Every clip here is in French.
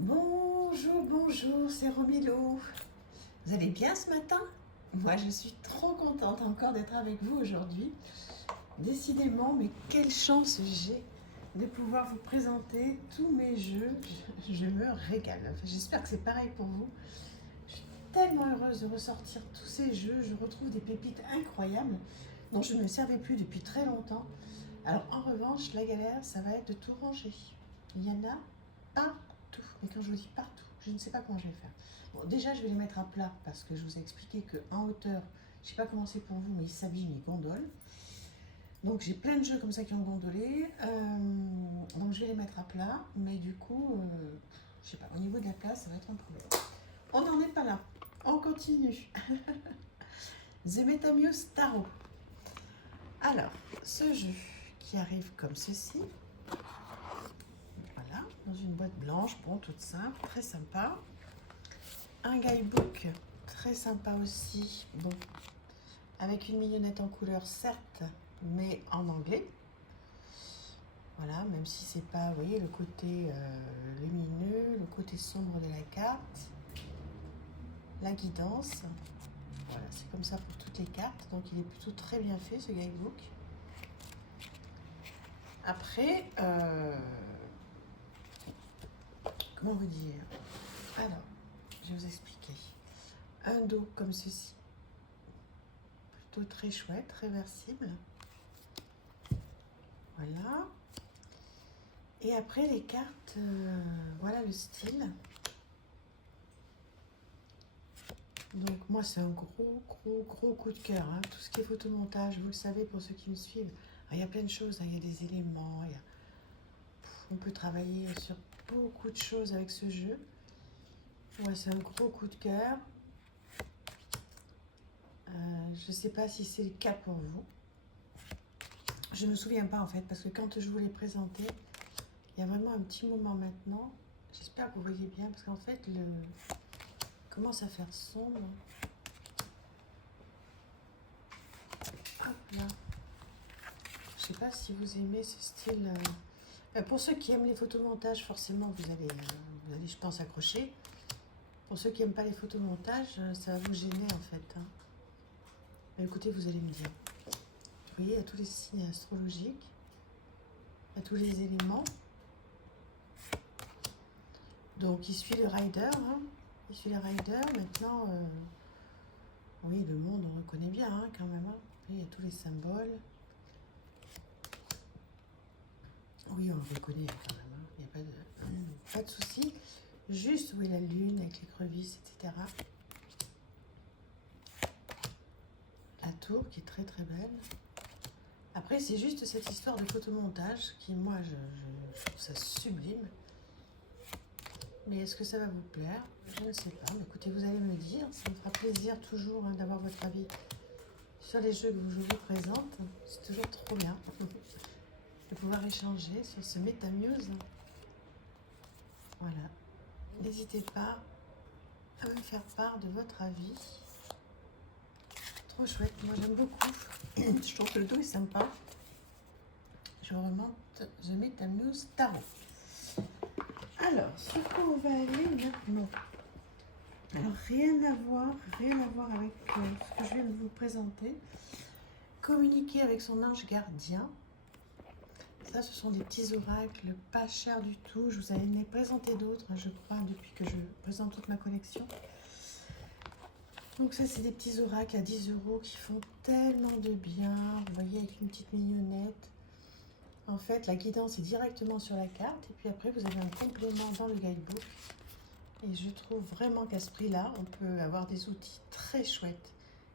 Bonjour, bonjour, c'est Romilo. Vous allez bien ce matin? Moi, je suis trop contente encore d'être avec vous aujourd'hui. Décidément, mais quelle chance j'ai de pouvoir vous présenter tous mes jeux. Je me régale. Enfin, j'espère que c'est pareil pour vous. Je suis tellement heureuse de ressortir tous ces jeux. Je retrouve des pépites incroyables dont je ne me servais plus depuis très longtemps. Alors, en revanche, la galère, ça va être de tout ranger. Il y en a partout. Mais quand je vous dis partout, je ne sais pas comment je vais faire. Bon, déjà, je vais les mettre à plat parce que je vous ai expliqué qu'en hauteur, je ne sais pas comment c'est pour vous, mais ils s'abîment, ils gondolent. Donc, j'ai plein de jeux comme ça qui ont gondolé. Donc, je vais les mettre à plat. Mais du coup, je sais pas, au niveau de la place, ça va être un problème. On n'en est pas là. On continue. The Metamuse Tarot. Alors, ce jeu qui arrive comme ceci. Voilà, dans une boîte blanche, bon, toute simple, très sympa. Un guidebook, très sympa aussi, bon, avec une mignonnette en couleur, certes, mais en anglais. Voilà, même si c'est pas, vous voyez, le côté lumineux, le côté sombre de la carte, la guidance. Voilà, c'est comme ça pour toutes les cartes, donc il est plutôt très bien fait ce guidebook. Après, comment vous dire? Alors, je vais vous expliquer. Un dos comme ceci, plutôt très chouette, réversible. Voilà. Et après les cartes, voilà le style. Donc moi c'est un gros coup de cœur. Hein. Tout ce qui est photomontage, vous le savez pour ceux qui me suivent. Alors, il y a plein de choses, hein. Il y a des éléments. On peut travailler sur beaucoup de choses avec ce jeu. Moi c'est un gros coup de cœur. Je ne sais pas si c'est le cas pour vous. Je ne me souviens pas en fait, parce que quand je vous l'ai présenté, il y a vraiment un petit moment maintenant. J'espère que vous voyez bien, parce qu'en fait, commence à faire sombre. Hop là. Je sais pas si vous aimez ce style. Pour ceux qui aiment les photomontages, forcément, vous allez, je pense, accrocher. Pour ceux qui n'aiment pas les photomontages, ça va vous gêner en fait. Hein. Mais écoutez, vous allez me dire. Vous voyez, il y a tous les signes astrologiques, il y a tous les éléments. Donc, il suit le rider. Hein. Il suit le rider. Maintenant, oui, le monde, on reconnaît bien hein, quand même. Hein. Il y a tous les symboles. Oui, on reconnaît quand même. Hein. Il n'y a pas de souci. Juste où est la lune avec les crevisses, etc. La tour qui est très très belle. Après, c'est juste cette histoire de photomontage qui, moi, je trouve ça sublime. Mais est-ce que ça va vous plaire? Je ne sais pas. Mais écoutez, vous allez me dire. Ça me fera plaisir toujours hein, d'avoir votre avis sur les jeux que je vous présente. C'est toujours trop bien de pouvoir échanger sur ce Metamuse. Voilà. N'hésitez pas à me faire part de votre avis. Trop chouette. Moi, j'aime beaucoup. Je trouve que le dos est sympa. Je remonte The Metamuse Tarot. Alors, sur quoi on va aller maintenant? Alors, rien à voir avec ce que je viens de vous présenter. Communiquer avec son ange gardien. Ça, ce sont des petits oracles pas chers du tout. Je vous en ai présenté d'autres, je crois, depuis que je présente toute ma collection. Donc ça, c'est des petits oracles à 10 € qui font tellement de bien. Vous voyez, avec une petite mignonnette. En fait, la guidance est directement sur la carte. Et puis après, vous avez un complément dans le guidebook. Et je trouve vraiment qu'à ce prix-là, on peut avoir des outils très chouettes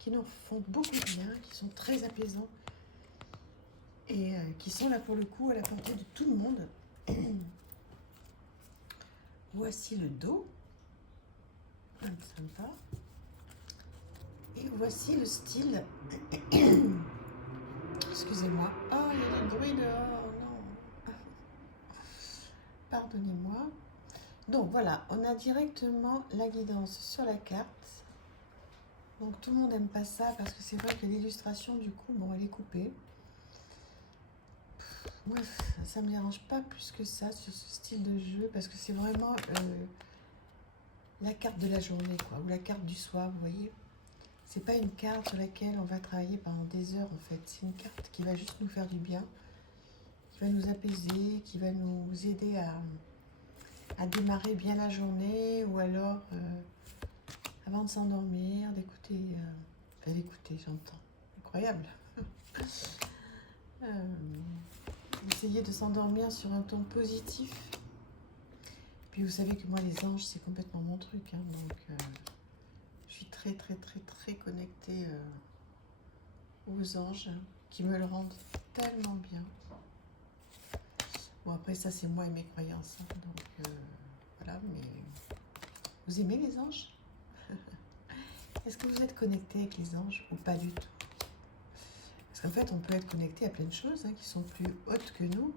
qui nous font beaucoup de bien, qui sont très apaisants et qui sont là pour le coup à la portée de tout le monde. Voici le dos. Sympa. Et voici le style. Excusez-moi. Oh, il y a du bruit dehors. Non. Pardonnez-moi. Donc voilà, on a directement la guidance sur la carte. Donc tout le monde n'aime pas ça parce que c'est vrai que l'illustration du coup, bon, elle est coupée. moi, ça me dérange pas plus que ça sur ce style de jeu parce que c'est vraiment la carte de la journée, quoi, ou la carte du soir, vous voyez. C'est pas une carte sur laquelle on va travailler pendant des heures, en fait. C'est une carte qui va juste nous faire du bien, qui va nous apaiser, qui va nous aider à démarrer bien la journée, ou alors, avant de s'endormir, d'écouter, d'écouter, j'entends. Incroyable. Essayer de s'endormir sur un ton positif. Puis vous savez que moi, les anges, c'est complètement mon truc, hein, donc je suis très, très, très, très connectée aux anges qui me le rendent tellement bien. Bon, après, ça, c'est moi et mes croyances, hein, donc voilà, mais vous aimez les anges? Est-ce que vous êtes connecté avec les anges ou pas du tout? Parce qu'en fait, on peut être connecté à plein de choses hein, qui sont plus hautes que nous,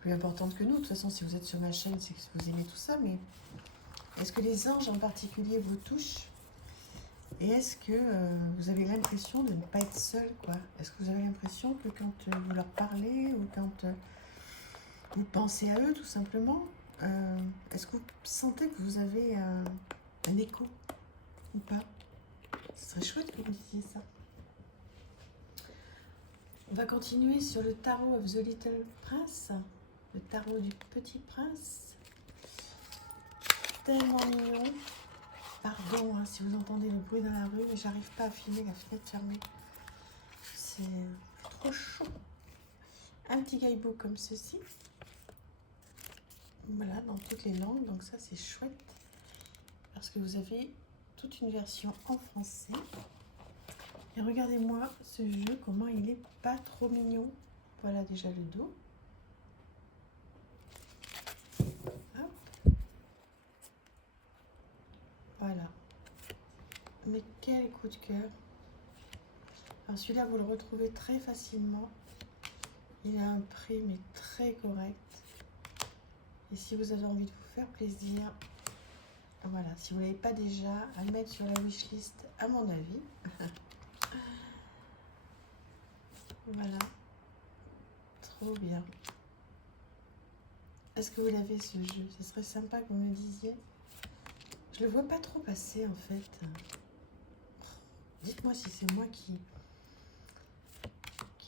plus importantes que nous. De toute façon, si vous êtes sur ma chaîne, c'est que vous aimez tout ça, mais est-ce que les anges en particulier vous touchent? Et est-ce que vous avez l'impression de ne pas être seul, quoi? Est-ce que vous avez l'impression que quand vous leur parlez ou quand vous pensez à eux, tout simplement, est-ce que vous sentez que vous avez un écho ou pas? Ce serait chouette que vous disiez ça. On va continuer sur le tarot of the Little Prince, le tarot du petit prince. Tellement mignon. Pardon hein, si vous entendez le bruit dans la rue, mais j'arrive pas à filmer la fenêtre fermée. C'est trop chaud. Un petit guidebook comme ceci. Voilà, dans toutes les langues, donc ça c'est chouette. Parce que vous avez toute une version en français. Et regardez-moi ce jeu, comment il est pas trop mignon. Voilà déjà le dos. Hop. Voilà. Mais quel coup de cœur. Alors celui-là, vous le retrouvez très facilement. Il a un prix, mais très correct. Et si vous avez envie de vous faire plaisir, voilà, si vous ne l'avez pas déjà, à le mettre sur la wishlist, à mon avis. Voilà. Trop bien. Est-ce que vous l'avez ce jeu? Ce serait sympa que vous me disiez. Je le vois pas trop passer en fait. Dites-moi si c'est moi qui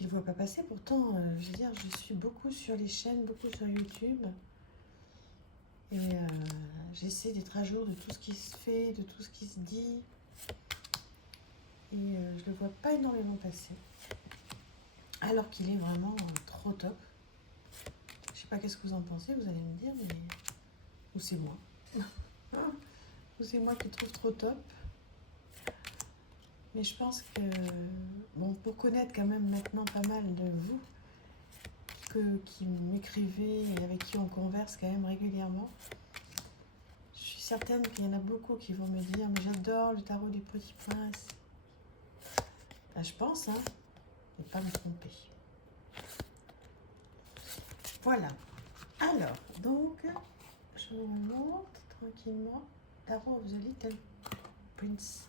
le vois pas passer. Pourtant, je veux dire, je suis beaucoup sur les chaînes, beaucoup sur YouTube. Et j'essaie d'être à jour de tout ce qui se fait, de tout ce qui se dit. Et je le vois pas énormément passer. Alors qu'il est vraiment trop top. Je sais pas qu'est-ce que vous en pensez, vous allez me dire, mais... Ou c'est moi. Ou c'est moi qui le trouve trop top. Mais je pense que... Bon, pour connaître quand même maintenant pas mal de vous, qui m'écrivez et avec qui on converse quand même régulièrement, je suis certaine qu'il y en a beaucoup qui vont me dire « Mais j'adore le tarot du Petit Prince ». Ben, je pense, hein, ne pas me tromper. Voilà. Alors, donc, je vous montre tranquillement Tarot of the Little Prince.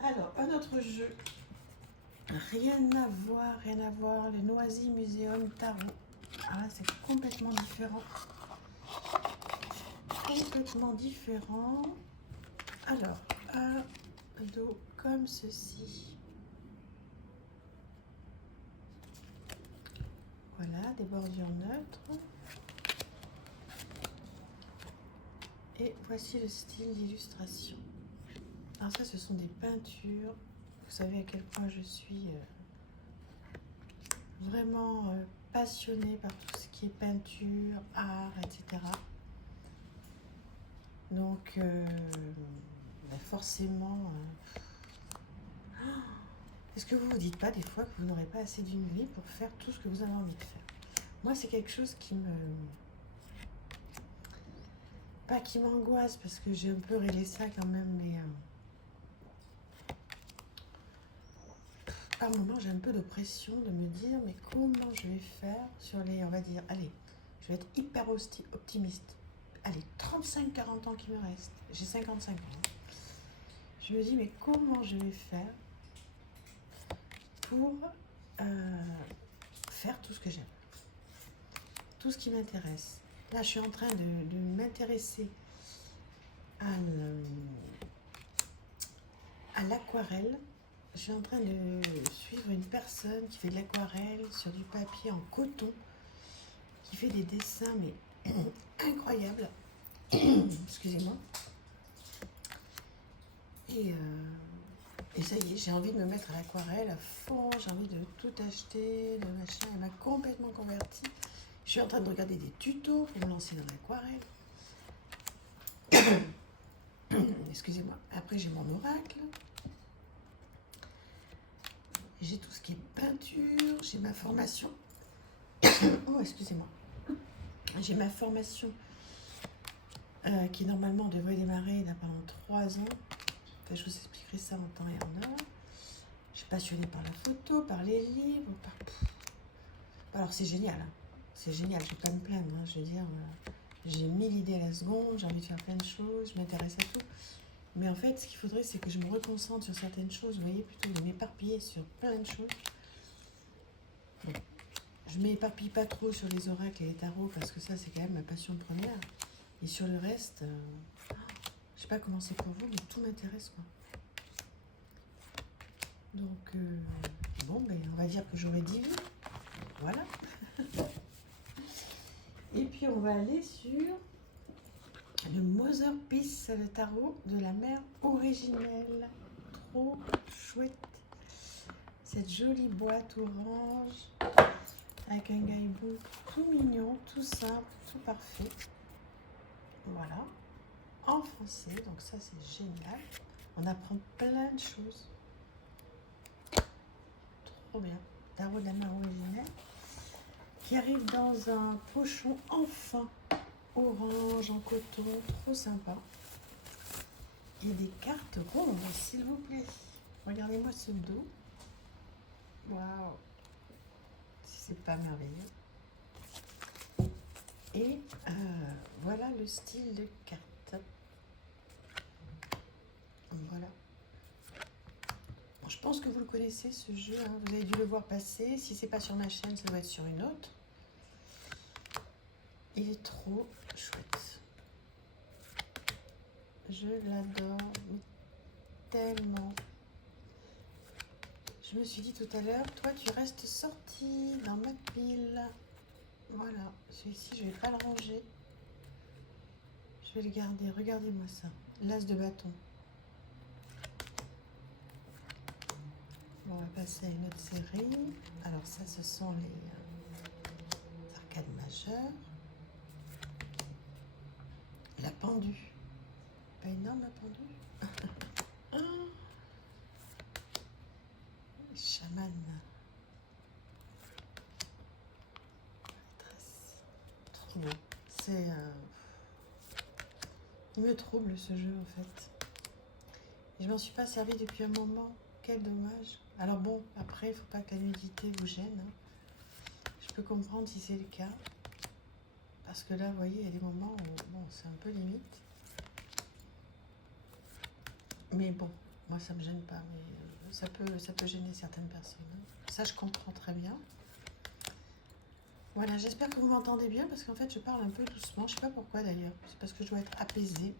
Alors, un autre jeu. Rien à voir. Le Noisy Museum Tarot. Ah, c'est complètement différent. Complètement différent. Alors, un dos comme ceci. Voilà, des bordures neutres. Et voici le style d'illustration. Alors ça, ce sont des peintures. Vous savez à quel point je suis vraiment passionnée par tout ce qui est peinture, art, etc. Donc, forcément... Est-ce que vous vous dites pas des fois que vous n'aurez pas assez d'une vie pour faire tout ce que vous avez envie de faire? Moi, c'est quelque chose qui me... Pas qui m'angoisse, parce que j'ai un peu réglé ça quand même, mais... Par moment, j'ai un peu de pression de me dire, mais comment je vais faire sur les... On va dire, allez, je vais être hyper optimiste. Allez, 35-40 ans qui me restent. J'ai 55 ans. Je me dis, mais comment je vais faire pour faire tout ce que j'aime, tout ce qui m'intéresse. Là, je suis en train de m'intéresser à l'aquarelle. Je suis en train de suivre une personne qui fait de l'aquarelle sur du papier en coton, qui fait des dessins mais incroyables. Excusez-moi. Et ça y est, j'ai envie de me mettre à l'aquarelle à fond, j'ai envie de tout acheter, de machin. Elle m'a complètement convertie. Je suis en train de regarder des tutos pour me lancer dans l'aquarelle. Excusez-moi. Après, j'ai mon oracle. J'ai tout ce qui est peinture. J'ai ma formation. Oh, excusez-moi. J'ai ma formation qui normalement devrait démarrer pendant 3 ans. Enfin, je vous expliquerai ça en temps et en heure. Je suis passionnée par la photo, par les livres. Alors, c'est génial. Hein. C'est génial. Je ne vais pas me plaindre. Hein. Je veux dire, j'ai 1000 idées à la seconde. J'ai envie de faire plein de choses. Je m'intéresse à tout. Mais en fait, ce qu'il faudrait, c'est que je me reconcentre sur certaines choses, vous voyez, plutôt que de m'éparpiller sur plein de choses. Bon. Je ne m'éparpille pas trop sur les oracles et les tarots, parce que ça, c'est quand même ma passion première. Et sur le reste, je ne sais pas comment c'est pour vous, mais tout m'intéresse, quoi. Donc, bon, ben, on va dire que j'aurai 10 vues. Voilà. Et puis, on va aller sur le Mother Peace, le tarot de la mère originelle. Trop chouette. Cette jolie boîte orange avec un guidebook tout mignon, tout simple, tout parfait. Voilà. En français, donc ça c'est génial. On apprend plein de choses. Trop bien. Tarot de la mère originelle qui arrive dans un pochon enfin orange en coton, trop sympa. Et des cartes rondes, s'il vous plaît. Regardez-moi ce dos. Waouh! Si c'est pas merveilleux. Et voilà le style de carte. Voilà. Bon, je pense que vous le connaissez ce jeu. Hein. Vous avez dû le voir passer. Si c'est pas sur ma chaîne, ça doit être sur une autre. Il est trop chouette. Je l'adore tellement. Je me suis dit tout à l'heure, toi tu restes sorti dans ma pile. Voilà, celui-ci je vais pas le ranger. Je vais le garder, regardez-moi ça. L'as de bâton. Bon, on va passer à une autre série. Alors ça, ce sont les arcades majeures. La pendue. Pas énorme la pendue. Chaman. Trop beau. C'est... Il me trouble ce jeu en fait. Et je m'en suis pas servi depuis un moment. Quel dommage. Alors bon, après, il ne faut pas que la nudité vous gêne. Hein. Je peux comprendre si c'est le cas. Parce que là, vous voyez, il y a des moments où bon, c'est un peu limite. Mais bon, moi ça me gêne pas. Mais ça peut gêner certaines personnes. Hein. Ça, je comprends très bien. Voilà, j'espère que vous m'entendez bien parce qu'en fait, je parle un peu doucement. Je ne sais pas pourquoi d'ailleurs. C'est parce que je dois être apaisée.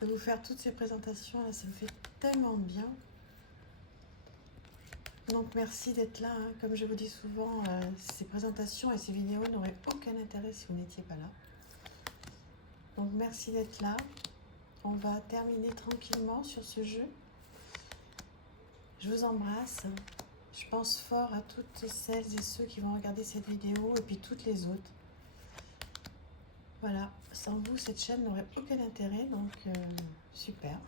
De vous faire toutes ces présentations, là, ça me fait tellement bien. Donc, merci d'être là. Hein. Comme je vous dis souvent, ces présentations et ces vidéos n'auraient aucun intérêt si vous n'étiez pas là. Donc, merci d'être là. On va terminer tranquillement sur ce jeu. Je vous embrasse. Je pense fort à toutes celles et ceux qui vont regarder cette vidéo et puis toutes les autres. Voilà, sans vous, cette chaîne n'aurait aucun intérêt, donc super.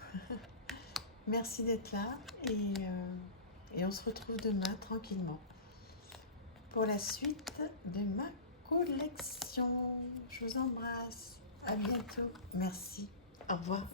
Merci d'être là et on se retrouve demain tranquillement pour la suite de ma collection. Je vous embrasse, à bientôt, merci, au revoir.